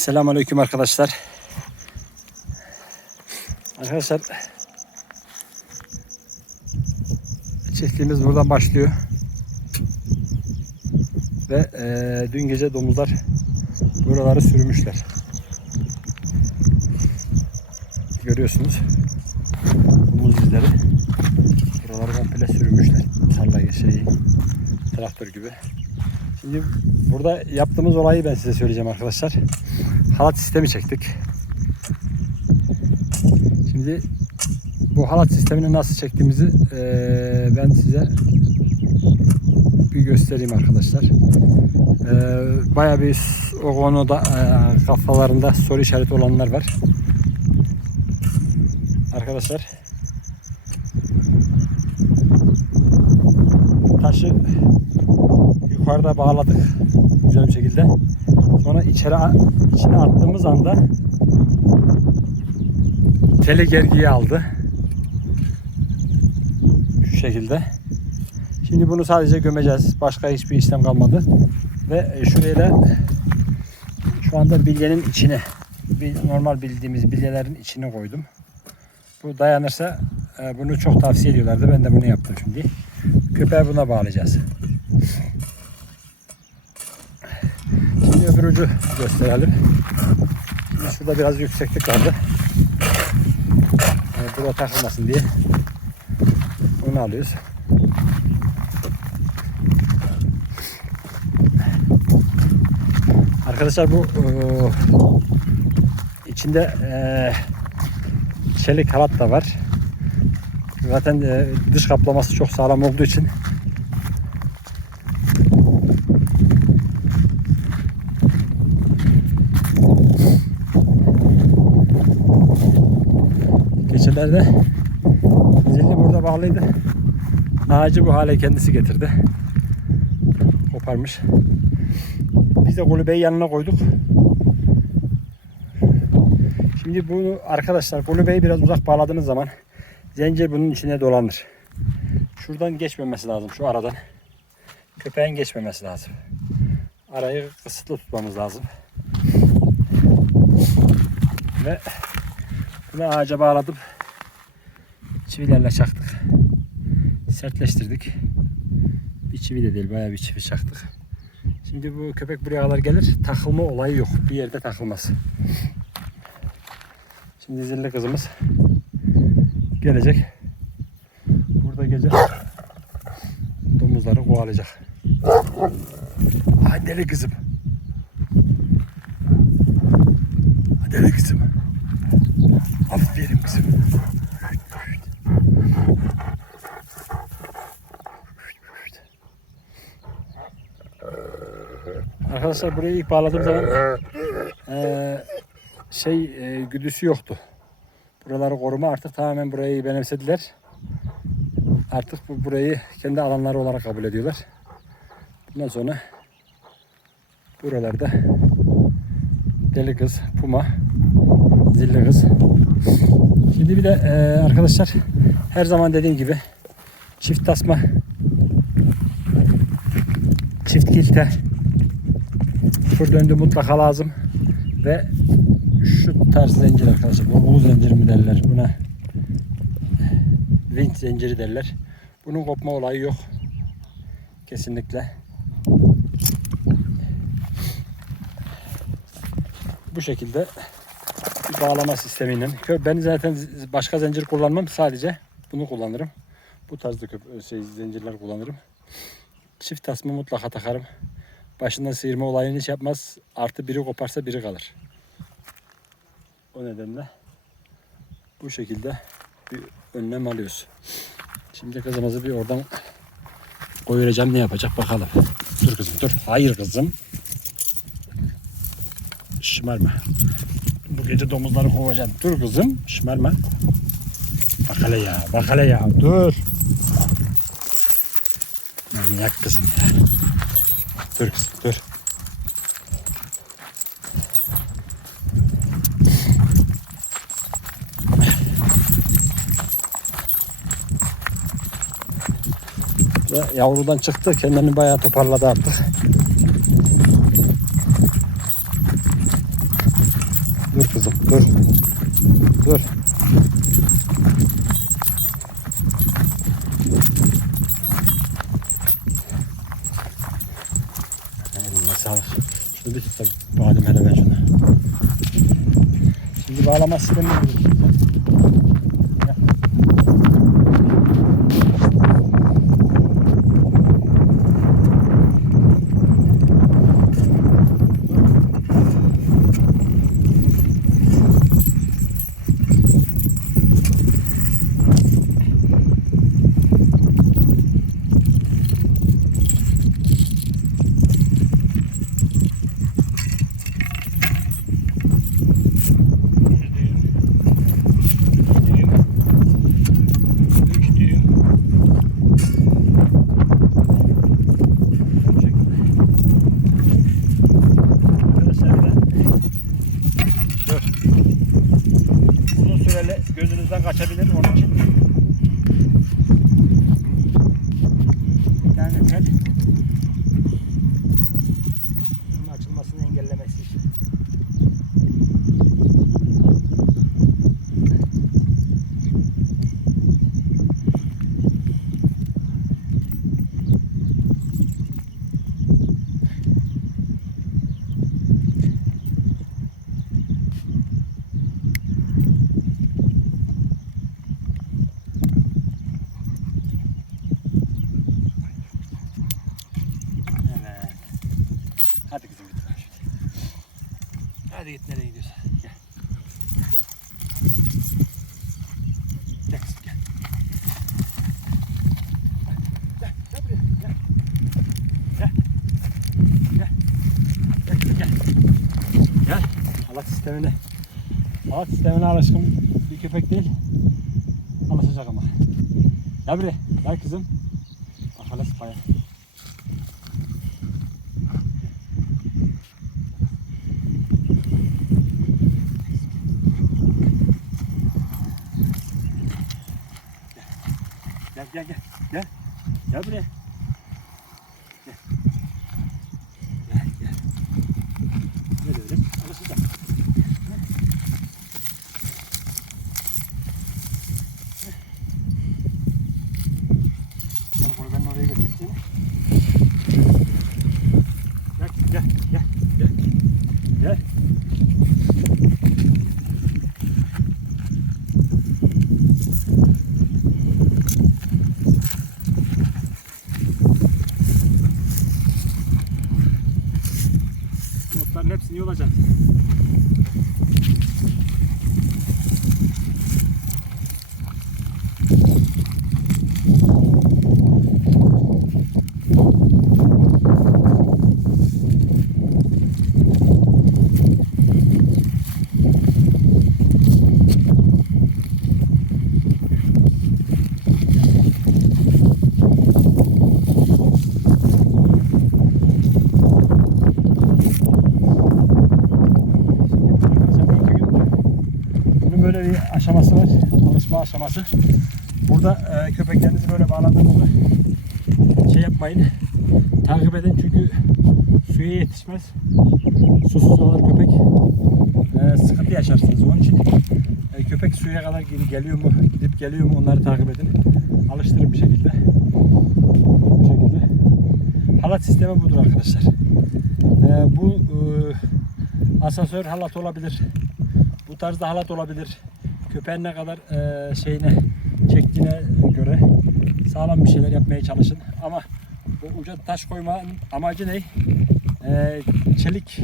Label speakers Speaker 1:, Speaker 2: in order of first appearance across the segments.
Speaker 1: Selamünaleyküm arkadaşlar. Arkadaşlar çiftliğimiz buradan başlıyor. Ve eee, dün gece domuzlar buraları sürmüşler. Görüyorsunuz. Domuz izleri. Buraları komple sürmüşler. Tarla şeyi, traktör gibi. Şimdi burada yaptığımız olayı ben size söyleyeceğim arkadaşlar. Halat sistemi çektik. Şimdi bu halat sistemini nasıl çektiğimizi eee, ben size bir göstereyim arkadaşlar. Eee Baya bir o konuda eee, kafalarında soru işareti olanlar var. Arkadaşlar taşı yukarıda bağladık güzel bir şekilde. Sonra içeri içine attığımız anda teli gergiye aldı. Şu şekilde. Şimdi bunu sadece gömeceğiz. Başka hiçbir işlem kalmadı. Ve şuraya da şu anda bilyenin içine normal bildiğimiz bilyelerin içine koydum. Bu dayanırsa e, bunu çok tavsiye ediyorlardı. Ben de bunu yaptım şimdi. Köpeği buna bağlayacağız. Öbür ucu gösterelim. Şimdi şurada biraz yükseklik vardı. Yani burada takılmasın diye bunu alıyoruz. Arkadaşlar bu eee, içinde eee, çelik halat da var. Zaten eee, dış kaplaması çok sağlam olduğu için Geçenlerde zilli burada bağlıydı. Ağacı bu hale kendisi getirdi. Koparmış. Biz de kulübeyi yanına koyduk. Şimdi bunu arkadaşlar kulübeyi biraz uzak bağladığınız zaman zincir bunun içine dolanır. Şuradan geçmemesi lazım şu aradan. Köpeğin geçmemesi lazım. Arayı kısıtlı tutmamız lazım. Ve bunu ağaca bağladım. Çivilerle çaktık. Sertleştirdik. Bir çivi de değil bayağı bir çivi çaktık. Şimdi bu köpek buraya kadar gelir. Takılma olayı yok. Bir yerde takılmaz. Şimdi zilli kızımız gelecek. Burada gece domuzları kovalayacak. Hadi deli kızım. Hadi deli kızım. Aferin kızım. Arkadaşlar burayı ilk bağladığım zaman eee, şey eee, güdüsü yoktu. Buraları koruma artık tamamen burayı benimsediler. Artık bu burayı kendi alanları olarak kabul ediyorlar. Bundan sonra buralarda deli kız, puma, zilli kız. Şimdi bir de eee, arkadaşlar her zaman dediğim gibi çift tasma, çift kilte, fır döndü mutlaka lazım ve şu tarz zincir arkadaşlar. Bu ulu zincir mi derler buna? Vinç zinciri derler. Bunun kopma olayı yok. Kesinlikle. Bu şekilde bir bağlama sistemiyle. Ben zaten başka zincir kullanmam. Sadece bunu kullanırım. Bu tarzda şey, zincirler kullanırım. Çift tasma mutlaka takarım. Başından sıyırma olayını hiç yapmaz. Artı biri koparsa biri kalır. O nedenle bu şekilde bir önlem alıyoruz. Şimdi kızımızı bir oradan koyuracağım ne yapacak bakalım. Dur kızım dur. Hayır kızım. Şımarma. Bu gece domuzları kovacağım. Dur kızım. Şımarma. Bak hele ya. Bak hele ya. Dur. Manyak kızım ya. Dur kızım dur. Ve yavrudan çıktı. Kendini bayağı toparladı artık. Dur kızım dur. Dur. Eline sağlık. Şunu bir tut da bağlayayım hele ben şunu. Şimdi bağlama sistemi Gel. Gözünüzden kaçabilir onun için. Hadi git nereye gidiyorsun? Sistemine. Halat sistemine alışkın bir köpek değil. Alışacak ama. Gel buraya. Gel kızım. Bak halat bayağı. Gel gel gel. Gel. Buraya. す。みおばちゃんです。Aşaması. Burada e, köpeklerinizi böyle bağladığınızda şey yapmayın. Takip edin çünkü suya yetişmez. Susuz olur köpek. E, sıkıntı yaşarsınız. Onun için e, köpek suya kadar gel- geliyor mu, gidip geliyor mu onları takip edin. Alıştırın bir şekilde. Bu şekilde. Halat sistemi budur arkadaşlar. E, bu e, asansör halat olabilir. Bu tarzda halat olabilir. Köpeğin ne kadar e, şeyine çektiğine göre sağlam bir şeyler yapmaya çalışın. Ama bu uca taş koymanın amacı ne? E, çelik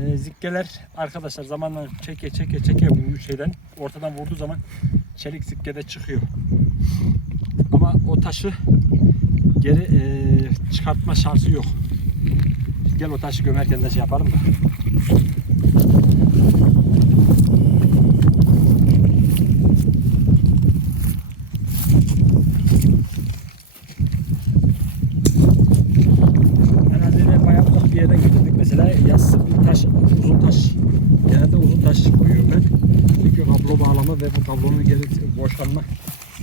Speaker 1: e, zikkeler arkadaşlar zamanla çeke çeke çeke bu şeyden ortadan vurduğu zaman çelik zikkede çıkıyor. Ama o taşı geri e, çıkartma şansı yok. Gel o taşı gömerken de şey yapalım da. olsa ve bu tablonun geri boşanma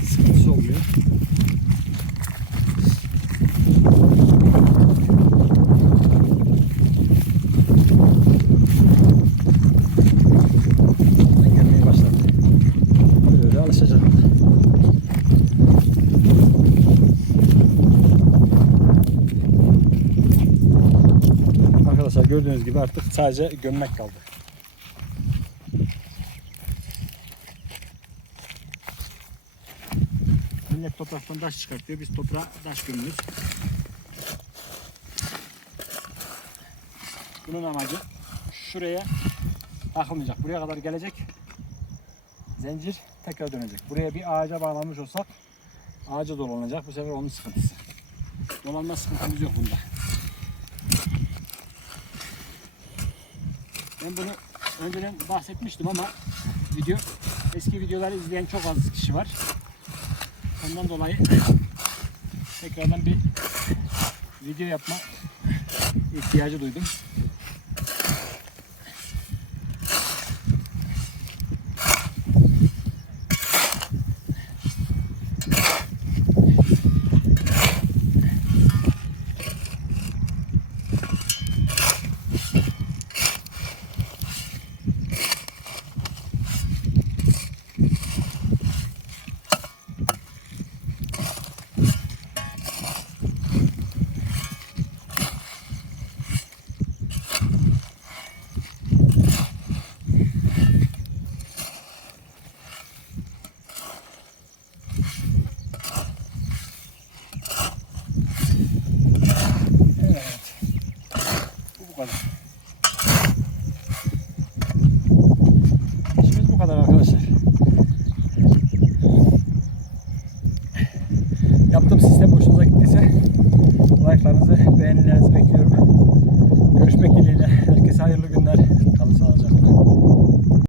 Speaker 1: sıkıntısı olmuyor. Arkadaşlar gördüğünüz gibi artık sadece gömmek kaldı. Millet topraktan taş çıkartıyor. Biz toprağa taş gömüyoruz. Bunun amacı şuraya takılmayacak. Buraya kadar gelecek. Zincir tekrar dönecek. Buraya bir ağaca bağlanmış olsak ağaca dolanacak. Bu sefer onun sıkıntısı. Dolanma sıkıntımız yok bunda. Ben bunu önceden bahsetmiştim ama video eski videoları izleyen çok az kişi var. Ondan dolayı tekrardan bir video yapma ihtiyacı duydum. Bu